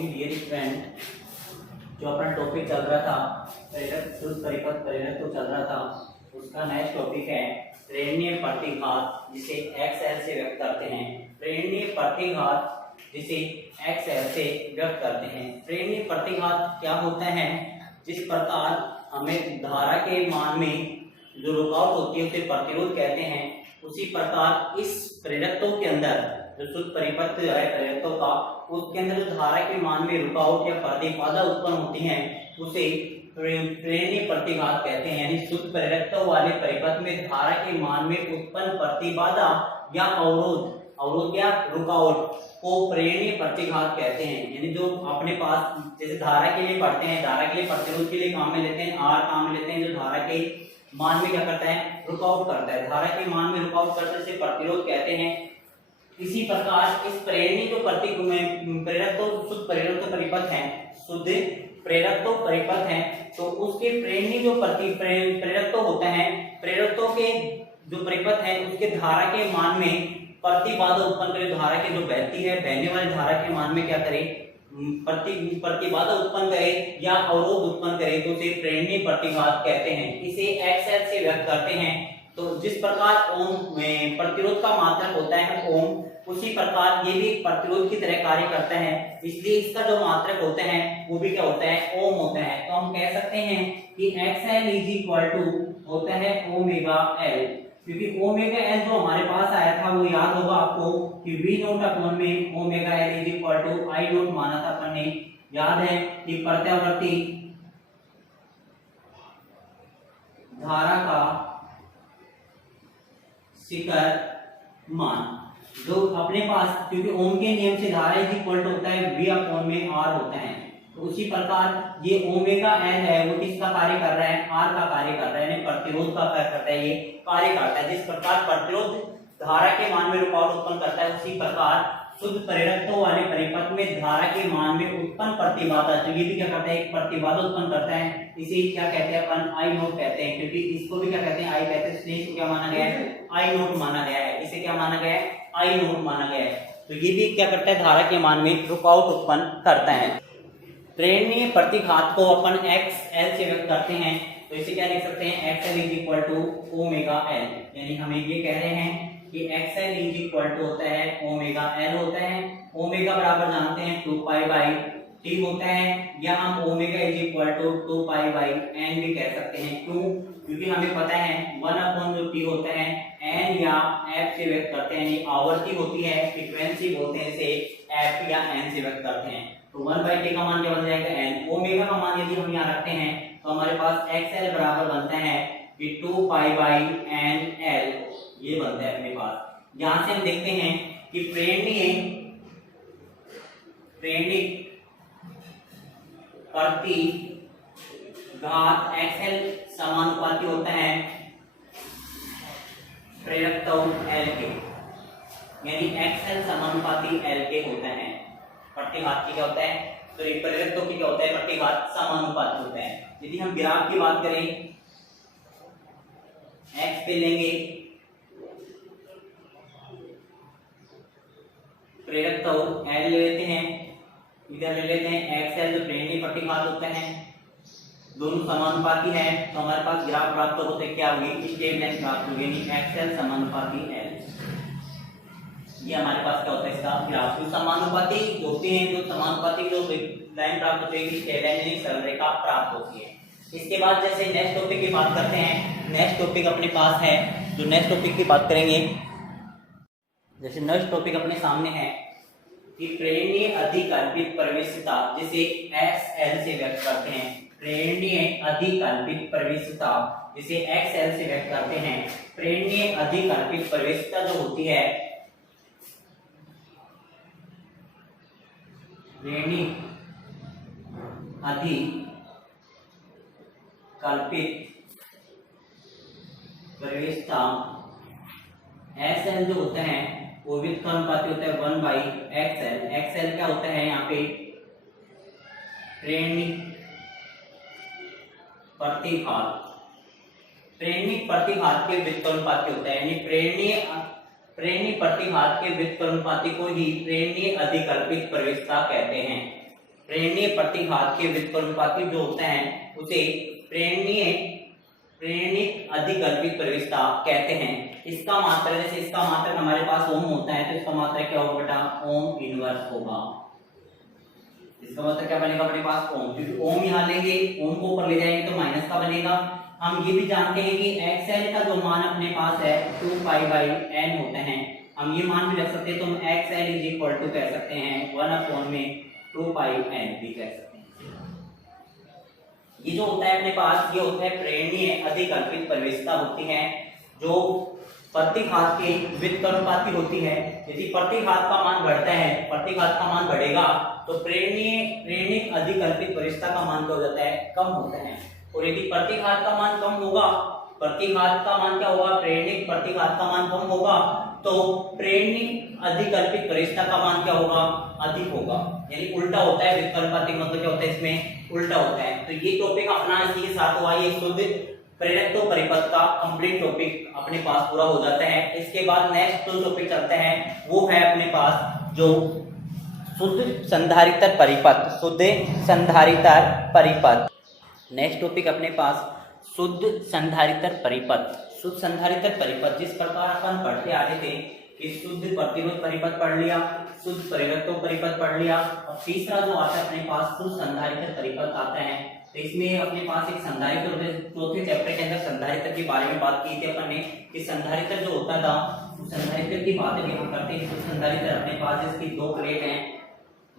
Morning dear friend. जो अपना topic चल रहा था प्रेरक शुद्ध परिपथ प्रेरक तो चल रहा था, उसका नेक्स्ट टॉपिक है प्रेरणीय प्रतिघात, जिसे XL से व्यक्त करते हैं। प्रेरणीय प्रतिघात जिसे XL से व्यक्त करते हैं। प्रेरणीय प्रतिघात क्या होता है? जिस प्रकार हमें धारा के मान में जो रुकावट होती है उसे प्रतिरोध कहते हैं, उसी प्रकार इस प्रेरकत्व के अंदर जो शुद्ध परिपथ है प्रेरकत्व का, उसके अंदर जो धारा के मान में रुकावट या प्रतिबाधा उत्पन्न होती है उसे प्रेरणीय प्रतिघात कहते हैं। यानी शुद्ध प्रेरकत्व वाले परिपथ में धारा के मान में उत्पन्न प्रतिबाधा या अवरोध या रुकावट को प्रेरणीय प्रतिघात कहते हैं। यानी जो अपने पास जैसे धारा के लिए पढ़ते हैं, धारा के लिए प्रतिरोध के लिए काम में लेते हैं, R काम में लेते हैं, जो धारा के मान में क्या करता है? रुकावट करता है। धारा के मान में रुकावट करने से प्रतिरोध कहते हैं। इसी प्रकार इस प्रेरणीय जो प्रेरकत्व शुद्ध प्रेरकत्व परिपथ है, शुद्ध प्रेरकत्व परिपथ है, तो उसके प्रेरणीय जो प्रेरकत्व होता है, प्रेरकत्व के जो परिपथ है उसके धारा के मान में प्रतिबाधा उत्पन्न करे। धारा के जो बहती है, बहने वाली धारा के मान में क्या करे? प्रतिबाधा उत्पन्न करे या अवरोध उत्पन्न करे, तो उसे प्रेरणीय प्रतिघात कहते हैं। इसे XL से व्यक्त करते हैं। तो जिस प्रकार ओम में प्रतिरोध का मात्रक होता है ओम, उसी प्रकार ये भी प्रतिरोध की तरह कार्य करता है, इसलिए इसका जो मात्रक होता है वो भी क्या होता है? ओम होता है। तो हम कह सकते हैं कि XL इज इक्वल टू होता है ओमेगा L, क्योंकि ओमेगा L जो हमारे पास आया था वो याद होगा आपको कि V नोट अपॉन में omega L is equal to I naught माना था अपन ने। याद है कि प्रत्यावर्ती धारा का शिखर मान जो अपने पास, क्योंकि ओम के नियम से धारा इज इक्वल टू होता है V अपॉन में R होता है, तो उसी प्रकार ये ओमेगा L है वो किसका कार्य कर रहा है? R का कार्य कर रहा है, यानी प्रतिरोध का कार्य करता है, ये कार्य करता है। जिस प्रकार प्रतिरोध धारा के मान में रुकावट उत्पन्न करता है, उसी प्रकार शुद्ध प्रेरकत्व वाले परिपथ में धारा के मान में उत्पन्न प्रतिबाधा, तो ये भी क्या करता है? एक प्रतिबाधा उत्पन्न करता है। इसे क्या कहते हैं अपन? I नोट कहते हैं, क्योंकि इसको भी क्या कहते हैं? I कहते हैं, इसलिए इसको क्या माना गया है? I नोट माना गया है। इसे क्या माना गया है? I नोट माना गया है। तो ये भी क्या करता है? धारा के मान में रुकावट उत्पन्न करता है। प्रेरणीय प्रतिघात को अपन XL से व्यक्त करते हैं, तो इसे क्या लिख सकते हैं? XL is equal to omega L, यानी हम ये कह रहे हैं कि XL इज इक्वल टू होता है ओमेगा L होता है। ओमेगा बराबर जानते हैं 2 पाई बाई T होता है, या हम omega is equal to 2 pi by N भी कह सकते हैं। क्यों? क्योंकि हमें पता है 1 अपॉन जो T होता है N या F से व्यक्त करते हैं, यानी आवृत्ति होती है, फ्रीक्वेंसी बोलते हैं इसे, F या N से व्यक्त करते हैं। तो 1 बाई T का मान क्या बन जाएगा? N। ओमेगा का मान यदि हम यहाँ रखते हैं तो हमारे पास XL बराबर बनता है कि 2 पाई बाई NL, ये बनता है अपने पास। यहां से हम देखते हैं कि प्रेरणीय प्रतिघात XL समानुपाती होता है प्रेरकत्व L के, यानी XL समानुपाती L के होता है। प्रतिघात की क्या होता है? तो एक प्रेरकत्व की क्या होता है? प्रतिघात समानुपाती होता है। यदि हम ग्राफ की बात करें, X पे लेंगे प्रेरकत्व L ले लेते हैं, इधर ले लेते हैं XL जो प्रेरणीय प्रतिघात होता है, दोनों समानुपाती है, तो हमारे पास ग्राफ प्राप्त होते क्या होगी? स्ट्रेट लाइन प्राप्त होगी, यानी XL समानुपाती L। ये हमारे पास क्या होता है? इसका ग्राफ। जो समानुपाती होते हैं, जो समानुपाती जो लाइन प्राप्त होती है, स्ट्रेट लाइन यानी सरल रेखा प्राप्त होती है। इसके बाद जैसे नेक्स्ट टॉपिक की बात करते हैं, नेक्स्ट टॉपिक अपने पास है, जो नेक्स्ट टॉपिक की बात करेंगे, जैसे नेक्स्ट टॉपिक अपने सामने है कि प्रेरणीय अधिकल्पित प्रवेशिता, जिसे XL से व्यक्त करते हैं। प्रेरणीय अधिकल्पित प्रवेशिता जिसे XL से व्यक्त करते हैं। प्रेरणीय अधिकल्पित प्रवेशिता जो होती है, प्रेरणीय अधिकल्पित प्रवेशिता SL जो होता है वो व्युत्क्रमानुपाती होता है 1 बाई XL। XL क्या होता है? यहाँ पे प्रेरणीय प्रतिघात, प्रेरणीय प्रतिघात के व्युत्क्रमानुपाती होता है, यानी प्रेरणीय प्रतिघात के व्युत्क्रमानुपाती को ही प्रेरणीय अधिकल्पित प्रवेशिता कहते हैं। प्रेरणीय प्रतिघात के व्युत्क्रमानुपाती जो होते हैं उसे प्रेरणिक अधिकल्पित प्रविष्टता कहते हैं। इसका मात्रक, जैसे इसका मात्रक हमारे पास ओम होता है तो इसका मात्रक क्या होगा बेटा, ओम इनवर्स होगा। इसका मतलब क्या बनेगा अपने पास ओम, क्योंकि ओम यहाँ लेंगे, ओम को ऊपर ले जाएंगे तो माइनस का बनेगा। हम ये भी जानते हैं कि xl का जो मान अपने पास है 2π/n होते हैं, हम ये मान भी रख सकते हैं, तो हम xl कह सकते हैं 1/2πn भी कह सकते हैं। ये जो होता है अपने पास, ये होता है प्रेरणीय अधिकल्पित प्रवेशिता होती है जो प्रतिघात के व्युत्क्रमानुपाती होती है। यदि प्रतिघात का मान बढ़ता है, प्रतिघात का मान बढ़ेगा तो प्रेरणिक अधिकल्पित प्रवेशिता का मान क्या हो जाता है, कम होता है। और यदि प्रतिघात का मान कम होगा, प्रतिघात का मान क्या होगा, प्रेरणिक प्रतिघात का मान कम होगा तो प्रेरणिक अधिकल्पित प्रवेशिता का मान क्या होगा, अधिक होगा। यानी उल्टा होता है, व्युत्क्रमानुपाती मतलब क्या होता है, इसमें उल्टा होता है। तो ये टॉपिक अपना इसी के साथ हुआ, ये शुद्ध प्रेरक तो परिपथ का कंप्लीट टॉपिक अपने पास पूरा हो जाता है। इसके बाद नेक्स्ट जो टॉपिक चलते हैं वो है अपने पास जो शुद्ध संधारित्र परिपथ, शुद्ध संधारित्र परिपथ। नेक्स्ट टॉपिक अपने पास शुद्ध संधारित्र परिपथ। शुद्ध संधारित्र परिपथ जिस प्रकार अपन पढ़ते आ रहे थे कि शुद्ध प्रतिरोध परिपथ पढ़ लिया, शुद्ध प्रेरकत्व परिपथ पढ़ लिया, और तीसरा जो आता है अपने पास शुद्ध संधारित्र परिपथ आता है। तो इसमें अपने पास एक संधारित्र, चौथे चैप्टर के अंदर संधारित्र के बारे में बात की थी अपन ने कि संधारित्र जो होता था, संधारित्र की बात भी हम करते हैं। संधारित्र अपने पास इसकी दो प्लेट हैं,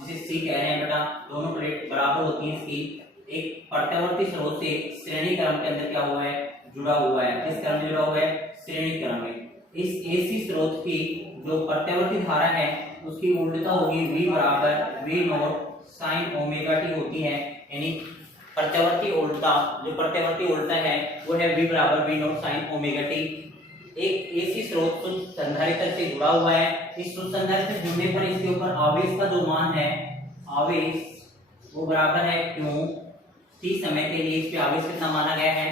जिसे सी कह रहे हैं बेटा, दोनों प्लेट बराबर होती है। इसकी एक प्रत्यावर्ती स्रोत से श्रेणी क्रम के अंदर क्या हुआ है, जुड़ा हुआ है। किस क्रम में जुड़ा हुआ है, श्रेणी क्रम में। इस एसी स्रोत की जो प्रत्यावर्ती धारा है उसकी उल्टता होगी V बराबर V naught sine omega T होती है। यानी प्रत्यावर्ती उल्टा, जो प्रत्यावर्ती उल्टा है वो है V बराबर V naught sine omega T. एक एसी स्रोत शुद्ध संधारित्र से जुड़ा हुआ है। इस शुद्ध संधारित्र से जुड़ने पर इसके ऊपर आवेश का जो मान है, आवेश वो बराबर है क्यों, t समय के लिए इस पे आवेश कितना माना गया है,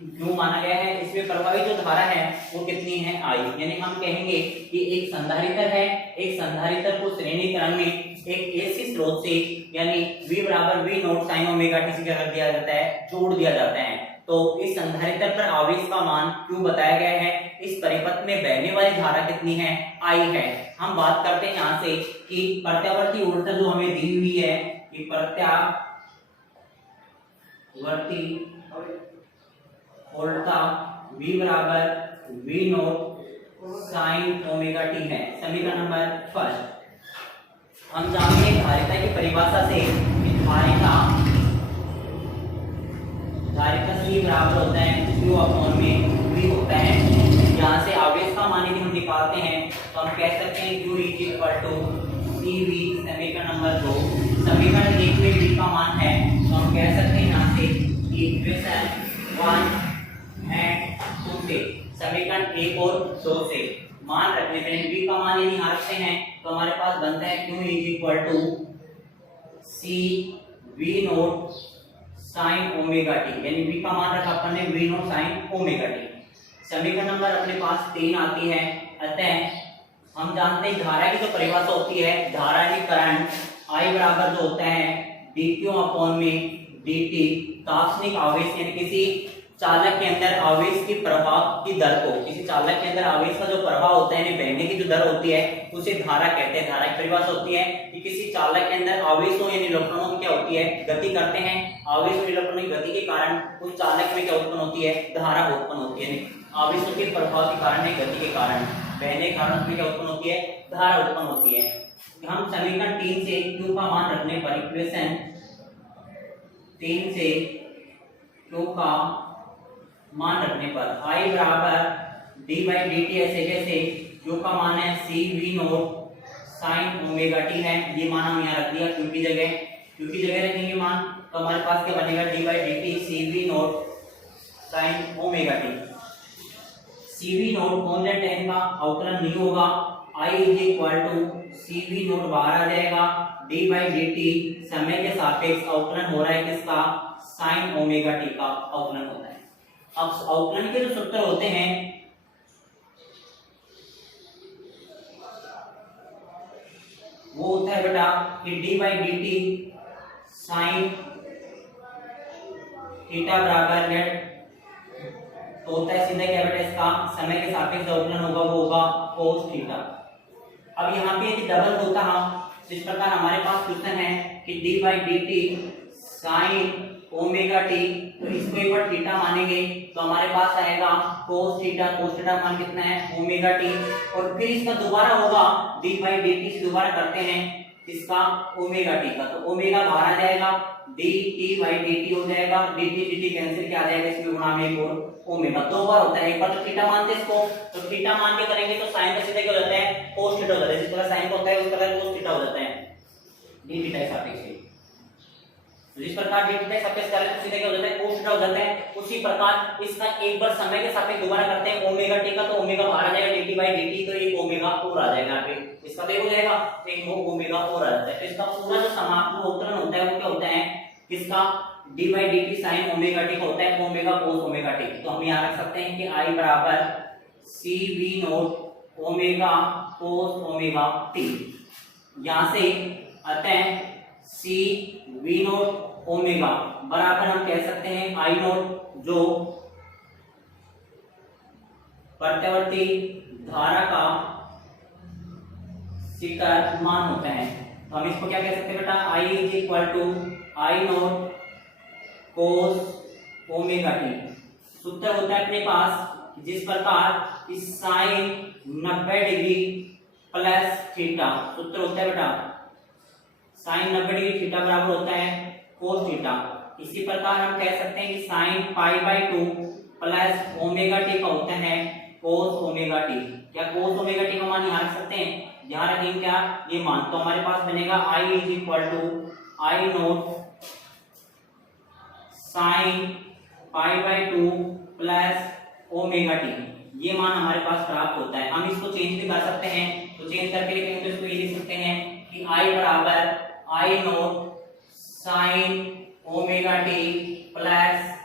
क्यों माना गया है। इसमें प्रभावित जो धारा है वो कितनी है, I। यानी हम कहेंगे कि एक संधारित्र है, एक संधारित्र को श्रेणी क्रम में एक एसी स्रोत से यानी V बराबर V naught sine omega T से क्या कर दिया जाता है, जोड़ दिया जाता है। तो इस संधारित्र पर आवेश का मान क्यों बताया गया है, इस परिपथ में बहने वाली धारा कितनी है, I है। हम बात करते हैं यहाँ से कि प्रत्यावर्ती उल्टा जो हमें दी हुई है, कि प्रत्यावर्ती उल्टा V बराबर V naught sine omega T है। समीकरण नंबर फर्स्ट हम जानते हैं धारिता की परिभाषा से कि धारिता C बराबर होता है Q अपॉन में V होता है। यहाँ से आवेश का मान यदि हम निकालते हैं तो हम कह सकते हैं Q इक्वल टू CV। समीकरण नंबर 2, समीकरण 1 में V का मान है तो हम कह सकते हैं यहाँ से इक्वेशन 1 एंड 2 से, समीकरण 1 और 2 से मान रखने पर V का मान यदि यहाँ रखते हैं तो हमारे पास बनता है Q equal to C V naught sine omega t. यानी V का मान रखा अपन ने V naught sine omega t. समीकरण नंबर अपने पास 3 आती है। अतः हम जानते हैं धारा की जो परिभाषा होती है, धारा की करंट I बराबर जो होता है dQ अपॉन में dt। तात्क्षणिक आवेश यानी किसी चालक के अंदर आवेश की प्रवाह की दर को, किसी चालक के अंदर आवेश का जो प्रवाह होता है यानी बहने की जो दर होती है उसे धारा कहते हैं। धारा की परिभाषा होती है कि किसी चालक के अंदर आवेश हो यानी इलेक्ट्रॉनों की क्या होती है, गति करते हैं। आवेश और इलेक्ट्रॉनों की गति के कारण उस चालक में क्या उत्पन्न होती है, धारा उत्पन्न होती है। आवेशों के प्रभाव के कारण, गति के कारण, बहने के कारण उसमें क्या उत्पन्न होती है, धारा उत्पन्न होती है। हम समीकरण 3 से Q का मान रखने पर, इक्वेशन 3 से Q का मान रखने पर I बराबर d बाई डी टी ऐसे कैसे, Q का मान है C V naught sine omega T है। ये मान हम यहाँ रख दिया Q की जगह, Q की जगह रखेंगे मान तो हमारे पास क्या बनेगा d by d t C V naught sine omega t. C V naught constant है, इनका अवकलन नहीं होगा। I is equal to C V naught बाहर आ जाएगा, d बाई डी टी समय के सापेक्ष अवकलन हो रहा है किसका, साइन ओमेगा टी का अवकलन होता है। अब अवकलन के जो सूत्र होते हैं वो होता है बेटा कि d by d T sine theta बराबर नेट तो होता है सीधा क्या बेटा, इसका समय के सापेक्ष जो अवकलन होगा वो होगा cos थीटा। अब यहाँ पे यदि डबल होता जिस प्रकार हमारे पास क्वेश्चन है कि D by d T sign omega T, तो इसको एक बार थीटा मानेंगे तो हमारे पास आएगा cos थीटा मान कितना है ओमेगा टी, और फिर इसका दोबारा होगा डी बाई डी टी से दोबारा करते हैं इसका ओमेगा टी का, तो ओमेगा बाहर आ जाएगा, D T by d T हो जाएगा, D T D T cancel किया आ जाएगा, इसमें गुणा में एक और ओमेगा, दो बार होता है, एक बार तो थीटा मानते हैं इसको, तो थीटा मान के करेंगे तो साइन का सीधा क्या हो जाता है cos थीटा हो जाता है, जिस तरह साइन का होता है उस तरह cos थीटा हो जाता है डी थीटा के सापेक्ष से, जिस प्रकार डी थीटा सापेक्ष करें तो सीधा क्या हो जाता है cos थीटा हो जाता है। उसी प्रकार इसका एक बार समय के सापेक्ष दोबारा करते हैं ओमेगा टी का, तो ओमेगा बाहर आ जाएगा dt बाई dt, तो एक ओमेगा और आ जाएगा यहाँ पे, इसका तो हो जाएगा एक ओमेगा और आ जाता है, तो इसका पूरा जो समाकलन अवकलन होता है वो क्या होता है किसका D by d T sign omega T का होता है ओमेगा कोस ओमेगा टी, तो हम यहाँ रख सकते हैं कि आई बराबर C V nought omega cos omega t, यहाँ से अतः सी वी नोट ओमेगा बराबर हम कह सकते हैं आई नोट, जो प्रत्यावर्ती धारा का शिखर मान होता है, तो हम इसको क्या कह सकते हैं बेटा, I is equal to I nought cos omega t. सूत्र होता है अपने पास जिस प्रकार इस साइन 90 डिग्री प्लस थीटा, सूत्र होता है बेटा साइन 90 डिग्री थीटा बराबर होता है कोस थीटा। इसी प्रकार हम कह सकते हैं कि sign pi by 2 plus omega T का होता है कोस ओमेगा टी। क्या कोस ओमेगा टी का मान यहाँ रख सकते हैं, यहाँ रखेंगे क्या ये मान, तो हमारे पास बनेगा I is equal to I nought sine pi by 2 plus omega t, ये मान हमारे पास प्राप्त होता है। हम इसको चेंज भी कर सकते हैं, तो चेंज करके लिखेंगे तो इसको ये लिख सकते हैं कि आई बराबर I nought sine omega t plus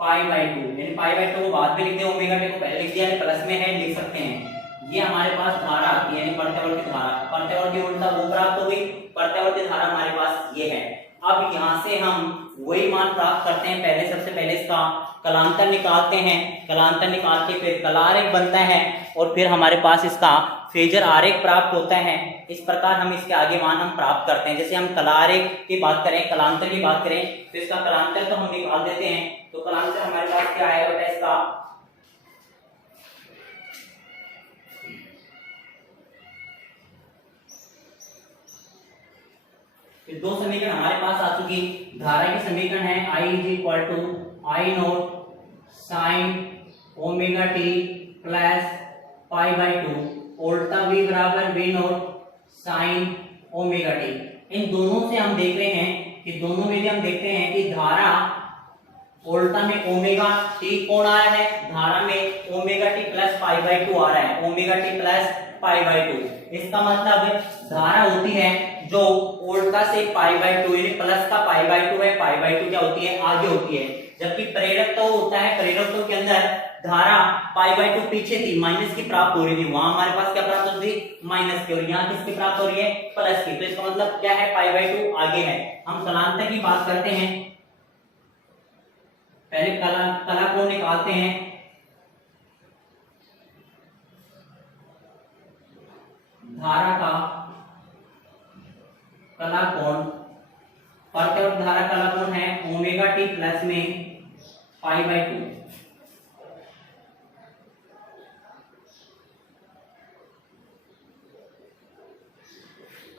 pi by 2, यानी पाई बाई 2 को बाद में लिख दिया, ओमेगा टी को पहले लिख दिया, प्लस में है लिख सकते हैं। ये हमारे पास धारा आती है यानी प्रत्यावर्ती धारा, प्रत्यावर्ती उल्टा वो प्राप्त हो गई, प्रत्यावर्ती धारा हमारे पास ये है। अब यहाँ से हम वही मान प्राप्त करते हैं, पहले सबसे पहले इसका कलांतर निकालते हैं, कलांतर निकाल के फिर कला आरेख बनता है और फिर हमारे पास इसका फेजर आरेख प्राप्त होता है। इस प्रकार हम इसके आगे मान हम प्राप्त करते हैं। जैसे हम कला आरेख की बात करें, कलांतर की बात करें, तो इसका कलांतर तो हम निकाल देते हैं, तो कलांतर हमारे पास क्या आएगा बेटा, इसका फिर दो समीकरण हमारे पास आ चुकी। धारा के समीकरण है I is equal to I nought sine omega t plus pi by 2, उल्टा v बराबर v nought sine omega t. इन दोनों से हम देख रहे हैं कि दोनों में हम देखते हैं कि धारा उल्टा में ओमेगा टी कौन आ रहा है, धारा में omega t plus pi by 2 आ रहा है, omega t plus pi by 2। इसका मतलब धारा होती है जो उल्टा से पाई बाई 2 यानी प्लस का पाई बाई 2 है, पाई बाई 2 क्या होती है आगे होती है, जबकि प्रेरक तो होता है, प्रेरक के अंदर धारा पाई बाई 2 पीछे थी, माइनस की प्राप्त हो रही थी, वहां हमारे पास क्या प्राप्त होती थी माइनस की, और यहाँ किसकी प्राप्त हो रही है प्लस की, तो इसका मतलब क्या है पाई बाई 2 आगे है। हम कलांतर की बात करते हैं, पहले कला को निकालते हैं, धारा का कला कोण, प्रत्यावर्त धारा कला कोण है ओमेगा टी प्लस में पाई बाई 2,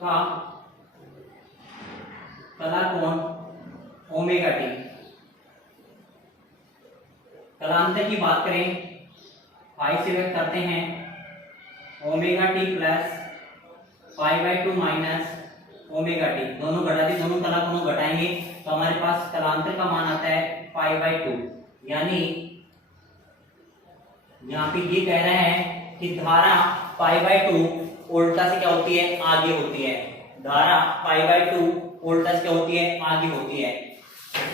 का कला कोण ओमेगा टी। कलांतर की बात करें, पाई से व्यक्त करते हैं omega t plus pi by 2 minus omega T, दोनों घटा दी, दोनों कला कोणों घटाएंगे तो हमारे पास कलांतर का मान आता है पाई बाई 2, यानी यहाँ पे ये कह रहा है कि धारा पाई बाई 2 उल्टा से क्या होती है आगे होती है, धारा पाई बाई 2 उल्टा से क्या होती है आगे होती है।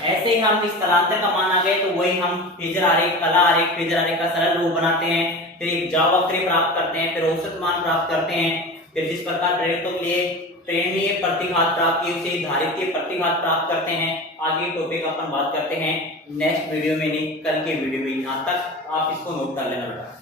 ऐसे ही हम इस कलांतर का मान आ गए तो वही हम फेजर आरेख, कला आरेख, फेजर आरेख का सरल रूप बनाते हैं, फिर एक जाव वक्र प्राप्त करते हैं, फिर औसत मान प्राप्त करते हैं, फिर जिस प्रकार प्रेरकत्व के लिए प्रेरणीय प्रतिघात प्राप्त किए उसे धारित्य प्रतिघात प्राप्त करते हैं। आगे टॉपिक अपन बात करते हैं नेक्स्ट वीडियो में, नहीं कल के वीडियो में। यहाँ तक आप इसको नोट कर लेना बेटा।